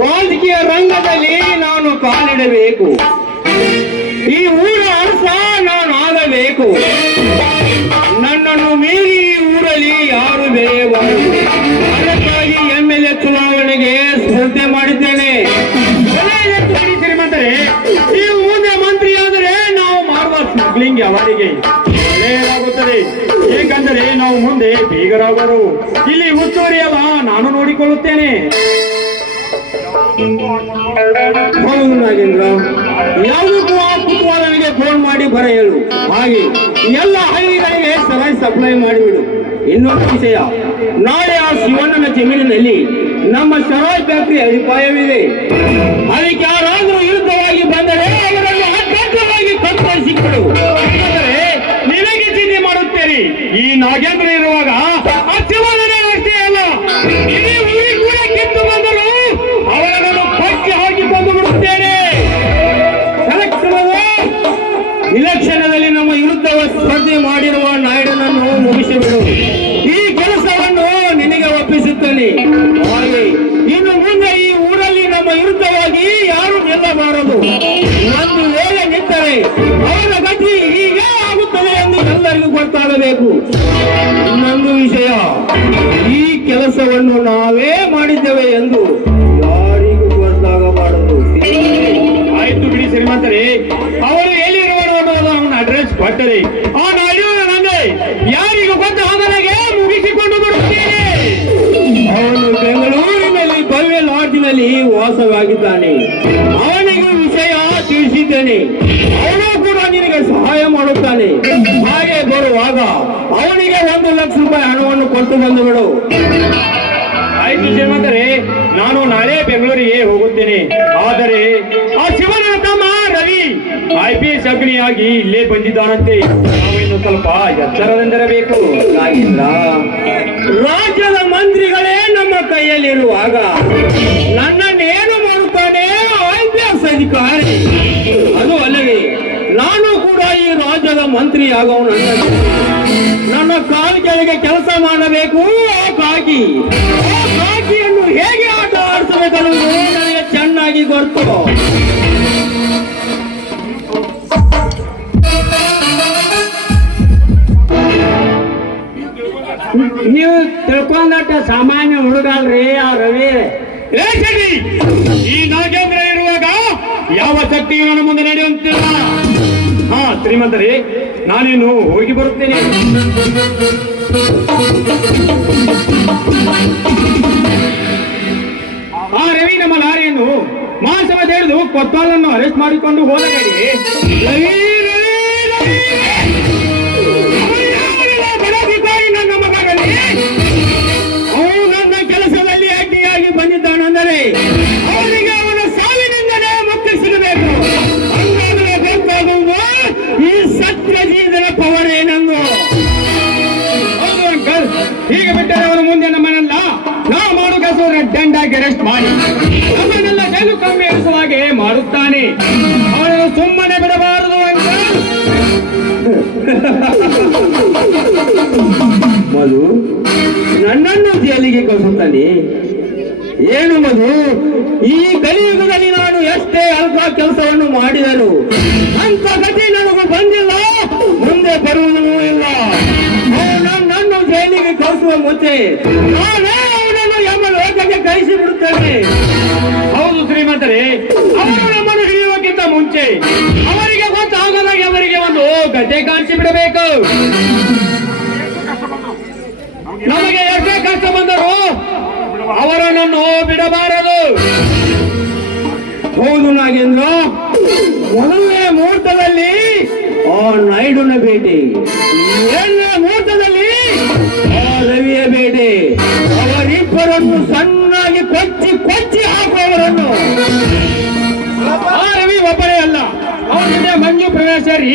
ರಾಜಕೀಯ ರಂಗದಲ್ಲಿ ನಾನು ಕಾಲಿಡಬೇಕು. ಈ ಊರ ಅರ್ಥ ನಾನು ಆಗಬೇಕು. ನನ್ನನ್ನು ಮೀರಿ ಈ ಊರಲ್ಲಿ ಯಾರು ಬೆಳೆಯಬಾರದು. ಅದಕ್ಕಾಗಿ MLA ಚುನಾವಣೆಗೆ ಸ್ಪರ್ಧೆ ಮಾಡಿದ್ದೇನೆ. ಶ್ರೀಮಂತರೇ, ನೀವು ಮುಂದೆ ಮಂತ್ರಿಯಾದರೆ ನಾವು ಮಾಡುವ ಸ್ಮಗ್ಲಿಂಗ್ ಅವರಿಗೆ ಒಳ್ಳೆಯದಾಗುತ್ತದೆ. ಏಕೆಂದರೆ ನಾವು ಮುಂದೆ ಬೀಗರಾಗರು. ಇಲ್ಲಿ ಉಸ್ತುವಾರಿಯಲ್ಲ ನಾನು ನೋಡಿಕೊಳ್ಳುತ್ತೇನೆ. ಹೌದು ನಾಗೇಂದ್ರ, ಯಾವುದಕ್ಕೂ ಆ ಕುತೂಹಲನಿಗೆ ಫೋನ್ ಮಾಡಿ ಬರ ಹೇಳು. ಹಾಗೆ ಎಲ್ಲ ಹಳ್ಳಿಗಳಿಗೆ ಸರಾಯಿ ಸಪ್ಲೈ ಮಾಡಿಬಿಡು. ಇನ್ನೊಂದು ವಿಷಯ, ನಾಳೆ ಆ ಶಿವಣ್ಣನ ಜಮೀನಿನಲ್ಲಿ ನಮ್ಮ ಸರಾಯಿ ಫ್ಯಾಕ್ಟರಿ ಅಡಿಪಾಯವಿದೆ. ಅದಕ್ಕೆ ಯಾರಾದರೂ ವಿರುದ್ಧವಾಗಿ ಬಂದರೆ ಅವರನ್ನು ಅಡ್ಡವಾಗಿ ಕತ್ತರಿಸಿಕೊಡು. ನಿನಗೆ ಚಿಂತೆ ಮಾಡುತ್ತೇನೆ. ಈ ನಾಗೇಂದ್ರ ಇರುವಾಗ ಆ ಶಿವಣ್ಣನೇ ಅಷ್ಟೇ ಅಲ್ಲ, ಇಡೀ ಊರಿಗೆ ಕೂಡ ಕಿತ್ತು ಬಂದರು ಅವರನ್ನು ಪಚ್ಚಿ ಹಾಕಿ ಬಂದು ಬಿಡುತ್ತೇನೆ. ಇಲೆಕ್ಷನ್ನಲ್ಲಿ ನಮ್ಮ ವಿರುದ್ಧ ಸ್ಪರ್ಧೆ ಮಾಡಿರುವ ನಾಯ್ಡನನ್ನು ಮುಗಿಸಿಬಿಡು. ಈ ಕೆಲಸವನ್ನು ನಿನಗೆ ಒಪ್ಪಿಸುತ್ತೇನೆ. ಹಾಗೆ ಇನ್ನು ಮುಂದೆ ಈ ಊರಲ್ಲಿ ನಮ್ಮ ವಿರುದ್ಧವಾಗಿ ಯಾರು ನಿಲ್ಲಬಾರದು. ಒಂದು ವೇಳೆ ನಿಂತರೆ ಅವರ ಗತಿ ಹೀಗೆ ಆಗುತ್ತದೆ ಎಂದು ಎಲ್ಲರಿಗೂ ಗೊತ್ತಾಗಬೇಕು. ಇನ್ನೊಂದು ವಿಷಯ, ಈ ಕೆಲಸವನ್ನು ನಾವೇ ಮಾಡಿದ್ದೇವೆ ಎಂದು ಯಾರಿಗೂ ಗೊತ್ತಾಗಬಾರದು. ಆಯ್ತು ಬಿಡಿ ಶ್ರೀಮಂತರೇ, ಅವರು ಅಡ್ರೆಸ್ ಕೊಟ್ಟರೆ ಆ ನಾಡಿಯೊಳಗೆ ಯಾರಿಗೂ ಗೊತ್ತಾಗದಾಗೆ ಮುಗಿಸಿಕೊಂಡು ಬರುತ್ತೇನೆ. ಅವನು ಬೆಂಗಳೂರಿನಲ್ಲಿ ಭವ್ಯ ಲಾಡ್ಜಿನಲ್ಲಿ ವಾಸವಾಗಿದ್ದಾನೆ. ಅವನಿಗೆ ವಿಷಯ ತಿಳಿಸಿದ್ದೇನೆ. ಅವನು ಕೂಡ ನಿನಗೆ ಸಹಾಯ ಮಾಡುತ್ತಾನೆ. ಹಾಗೆ ಬರುವಾಗ ಅವನಿಗೆ 1 ಲಕ್ಷ ರೂಪಾಯಿ ಹಣವನ್ನು ಕೊಟ್ಟು ಬಂದು ಬಿಡು. ಆಯ್ತು ಶ್ರೀಮಂತರೇ, ನಾನು ನಾಳೆ ಬೆಂಗಳೂರಿಗೆ ಹೋಗುತ್ತೇನೆ. ಆದರೆ ಆ ಶಿವನ ತಮ್ಮ ರವಿ IPS ಅಗ್ನಿಯಾಗಿ ಇಲ್ಲೇ ಬಂದಿದ್ದಾನಂತೆ. ನಾವಿನ್ನು ಸ್ವಲ್ಪ ಎಚ್ಚರದಿಂದಿರಬೇಕು. ನಾಗೇಂದ್ರ, ರಾಜ್ಯದ ಮಂತ್ರಿಗಳೇ ನಮ್ಮ ಕೈಯಲ್ಲಿರುವಾಗ ನನ್ನನ್ನೇನು ಮಾಡುತ್ತಾನೆ IPS ಅಧಿಕಾರಿ? ಅದು ಅಲ್ಲವೇ, ನಾನು ಕೂಡ ಈ ರಾಜ್ಯದ ಮಂತ್ರಿ ಆಗೋಣ. ನನ್ನ ಕಾಲು ಕೆಳಗೆ ಕೆಲಸ ಮಾಡಬೇಕು. ಆ ಕಾಕಿಯನ್ನು ಹೇಗೆ ಆಟ ಆಡಿಸಬೇಕನ್ನೋದು ನನಗೆ ಚೆನ್ನಾಗಿ ಗೊತ್ತು. ನೀವು ತಿಳ್ಕೊಂಡಟ್ಟ ಸಾಮಾನ್ಯ ಹುಡುಗಲ್ರಿ ಆ ರವಿ. ಈ ನಾಗೇಂದ್ರ ಇರುವಾಗ ಯಾವ ಶಕ್ತಿಯು ನನ್ನ ಮುಂದೆ ನಡೆಯುವಂತಿಲ್ಲ. ಹಾ ಶ್ರೀಮಂತರೇ, ನಾನೇನು ಹೋಗಿ ಬರುತ್ತೇನೆ. ಆ ರವಿ ನಮ್ಮ ಲಾರಿಯನ್ನು ಮಾಸವ ತಿಳಿದು ಕೊತ್ತಲನ್ನು ಅರೆಸ್ಟ್ ಮಾಡಿಕೊಂಡು ಹೋದ ನನ್ನ ಮಗನಲ್ಲಿ ಅವನು ನನ್ನ ಕೆಲಸದಲ್ಲಿ ಅಡ್ಡಿಯಾಗಿ ಬಂದಿದ್ದಾನೆಂದರೆ ಅವನಿಗೆ ಅವನ ಸಾವಿನಿಂದಲೇ ಮುಕ್ತಿ ಸಿಗಬೇಕು. ಹಂಗಾದರೆ ಬೇಕಾಗುವ ಈ ಸತ್ಯಜೀವನ ಪವರ್ ಏನೆಂದು. ಹೌದು ಅಂಕಲ್, ಹೀಗೆ ಬಿಟ್ಟರೆ ಅವನು ಮುಂದೆ ನಮ್ಮನ್ನೆಲ್ಲ ನಾವು ಮಾಡೋ ಕೆಲಸವನ್ನು ದಂಡಾಗಿ ಅರೆಸ್ಟ್ ಮಾಡಿ ನಮ್ಮನ್ನೆಲ್ಲ ಜೈಲು ಕಮ್ಮಿ ಇರಿಸುವ ಹಾಗೆ ಮಾಡುತ್ತಾನೆ. ಅವನನ್ನು ಸುಮ್ಮನೆ ಬಿಡಬಾರದು ಅಂಕಲ್. ಮಧು, ನನ್ನನ್ನು ಜೈಲಿಗೆ ಕಳಿಸುತ್ತಾನೆ ಏನು ಮಧು? ಈ ಕಲಿಯುಗದಲ್ಲಿ ನಾನು ಎಷ್ಟೇ ಅಲ್ಪ ಕೆಲಸವನ್ನು ಮಾಡಿದರು ಅಂತ ಗತಿ ನನಗೂ ಬಂದಿಲ್ಲ, ಮುಂದೆ ಬರುವುದೂ ಇಲ್ಲ. ನನ್ನನ್ನು ಜೈಲಿಗೆ ಕಳಿಸುವ ಮುಂಚೆ ನಾನೇ ಅವನನ್ನು ಯಮಲೋಕಕ್ಕೆ ಕಳಿಸಿ ಬಿಡುತ್ತೇನೆ. ಹೌದು ಶ್ರೀಮಂತರೇ, ಅವರು ನಮ್ಮನ್ನು ಹಿಡಿಯುವಕ್ಕಿಂತ ಮುಂಚೆ ಅವರಿಗೆ ಗೊತ್ತಾಗದಾಗೆ ಅವರಿಗೆ ಒಂದು ಗದ್ದೆ ಕಾಣಿಸಿ ಬಿಡಬೇಕು. ನಮಗೆ ಎಷ್ಟೇ ಕಷ್ಟ ಬಂದರು ಅವರನ್ನು ಬಿಡಬಾರದು. ಹೌದು ನಾಗೇಂದ್ರ, ಮೊದಲನೇ ಮುಹೂರ್ತದಲ್ಲಿ ಆ ನಾಯ್ಡುನ ಭೇಟಿ, 2ನೇ ಮುಹೂರ್ತದಲ್ಲಿ ಆ ರವಿಯ ಭೇಟಿ. ಅವರಿಬ್ಬರನ್ನು ಸಣ್ಣಾಗಿ ಕೊಚ್ಚಿ ಹಾಕುವವರನ್ನು. ಆ ರವಿ ಒಬ್ಬರೇ ಅಲ್ಲ, ಅವನಿಗೆ ಮಂಜು ಪ್ರವೇಶರಿ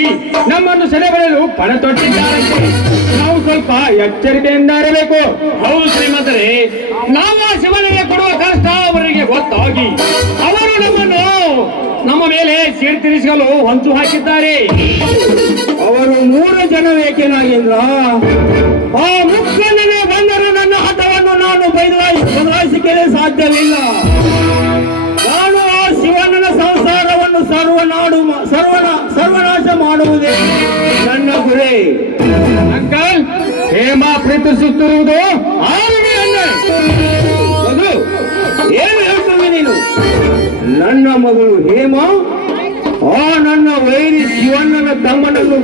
ನಮ್ಮನ್ನು ಸೆರೆ ಬರಲು ಪಣ ತೊಟ್ಟಿದ್ದಾರಂತೆ. ನಾವು ಸ್ವಲ್ಪ ಎಚ್ಚರಿಕೆಯಿಂದ ಇರಬೇಕು. ಹೌದು ಶ್ರೀಮಂತರೇ, ನಾವು ಆ ಶಿವನಿಗೆ ಕೊಡುವ ಕಷ್ಟ ಅವರಿಗೆ ಗೊತ್ತಾಗಿ ಅವರು ನಮ್ಮ ಮೇಲೆ ಸೀಳು ತಿರಿಸಲು ಹೊಂಚು ಹಾಕಿದ್ದಾರೆ. ಅವರು 3 ಜನ ಏಕೆ ನಾಗೇಂದ್ರ? ಆ ಮುಖ್ಯನೇ ಬಂದರೂ ನನ್ನ ಹಠವನ್ನು ನಾನು ಬದಲಾಯಿಸಲಿಕ್ಕೆ ಸಾಧ್ಯವಿಲ್ಲ. ಮಾಡುವುದೇ ನನ್ನ ಗುರಿ. ಅಂಕಲ್, ಹೇಮಾ ಪ್ರೀತಿಸುತ್ತಿರುವುದು ಆರನೆಯನ್ನೇ. ಮಗು, ಏನು ಹೇಳ್ತದೆ ನೀನು? ನನ್ನ ಮಗಳು ಹೇಮಾ ಆ ನನ್ನ ವೈರಿ ಶಿವಣ್ಣನ ತಮ್ಮನನ್ನು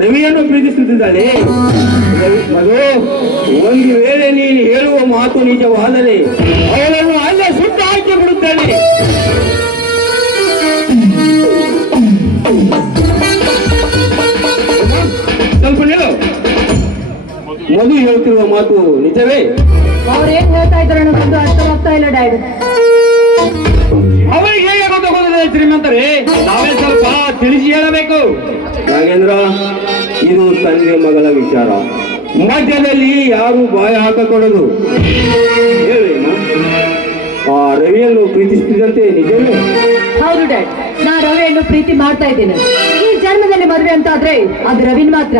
ರವಿಯನ್ನು ಪ್ರೀತಿಸುತ್ತಿದ್ದಾಳೆ. ಮಗು, ಒಂದು ವೇಳೆ ನೀನು ಹೇಳುವ ಮಾತು ನಿಜವಾದರೆ ಅವಳನ್ನು ಅಲ್ಲೇ ಸುಟ್ಟು ಹಾಕಿ ಬಿಡುತ್ತಾನೆ. ಸ್ವಲ್ಪ ನಿಲ್ಲು. ಮಗು ಹೇಳ್ತಿರುವ ಮಾತು ನಿಜವೇ? ಅವ್ರೇನ್ ಹೇಳ್ತಾ ಇದ್ರು ನನಗೊಂದು ಅರ್ಥವಾಗ್ತಾ ಇಲ್ಲ ಡ್ಯಾಡ್. ಅವರಿಗೆ ಹೇಗೆ ಗೊತ್ತಾಗೋದಿದೆ ಶ್ರೀಮಂತರೇ? ನಾವೇ ಸ್ವಲ್ಪ ತಿಳಿಸಿ ಹೇಳಬೇಕು. ನಾಗೇಂದ್ರ, ಇದು ತಂದೆ ಮಗಳ ವಿಚಾರ, ಮಧ್ಯದಲ್ಲಿ ಯಾರು ಬಾಯ ಹಾಕಕೊಡದು. ಹೇಳೇನು? ಆ ರವಿಯನ್ನು ಪ್ರೀತಿಸುತ್ತಿದ್ದಂತೆ ನಿಜವೇ? ಹೌದು ಡ್ಯಾಡ್, ನಾ ರವಿಯನ್ನು ಪ್ರೀತಿ ಮಾಡ್ತಾ ಇದ್ದೇನೆ. ಈ ಜನ್ಮದಲ್ಲಿ ಮದುವೆ ಅಂತ ಆದ್ರೆ ಅದು ರವಿನ್ ಮಾತ್ರ.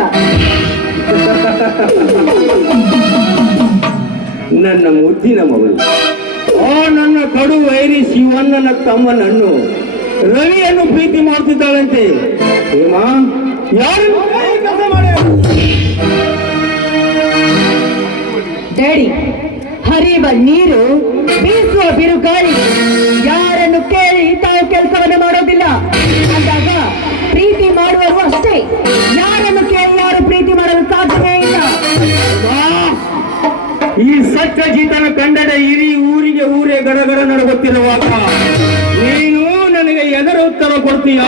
ನನ್ನ ಮುದ್ದಿನ ಮಗಳು ಆ ನನ್ನ ಕಡು ವೈರಿ ಶಿವಣ್ಣನ ತಮ್ಮನನ್ನು ರವಿಯನ್ನು ಪ್ರೀತಿ ಮಾಡ್ತಿದ್ದಾಳಂತೆ. ಹೇಮಾ, ಯಾರು ಕೆಲಸ ಮಾಡಿ? ಡ್ಯಾಡಿ, ಹರಿಯುವ ನೀರು, ಬೀಸುವ ಬಿರುಗಾಳಿ ಯಾರನ್ನು ಕೇಳಿ ತಾವು ಕೆಲಸವನ್ನು ಮಾಡೋದಿಲ್ಲ ಅಂದಾಗ ಪ್ರೀತಿ ಮಾಡುವರು ಅಷ್ಟೇ. ಯಾರನ್ನು ಕೇಳಿ ಯಾರು ಪ್ರೀತಿ ಮಾಡಲು ಸಾಧ್ಯವೇ ಇಲ್ಲ. ಈ ಸತ್ಯಜಿತನ ಕಂಡಡೆ ಇಡೀ ಊರಿಗೆ ಊರೇ ಗಡಗಡ ನಡುಗುತ್ತಿರುವಾಗ ನೀನು ನನಗೆ ಎದರ ಉತ್ತರ ಕೊಡ್ತೀಯಾ?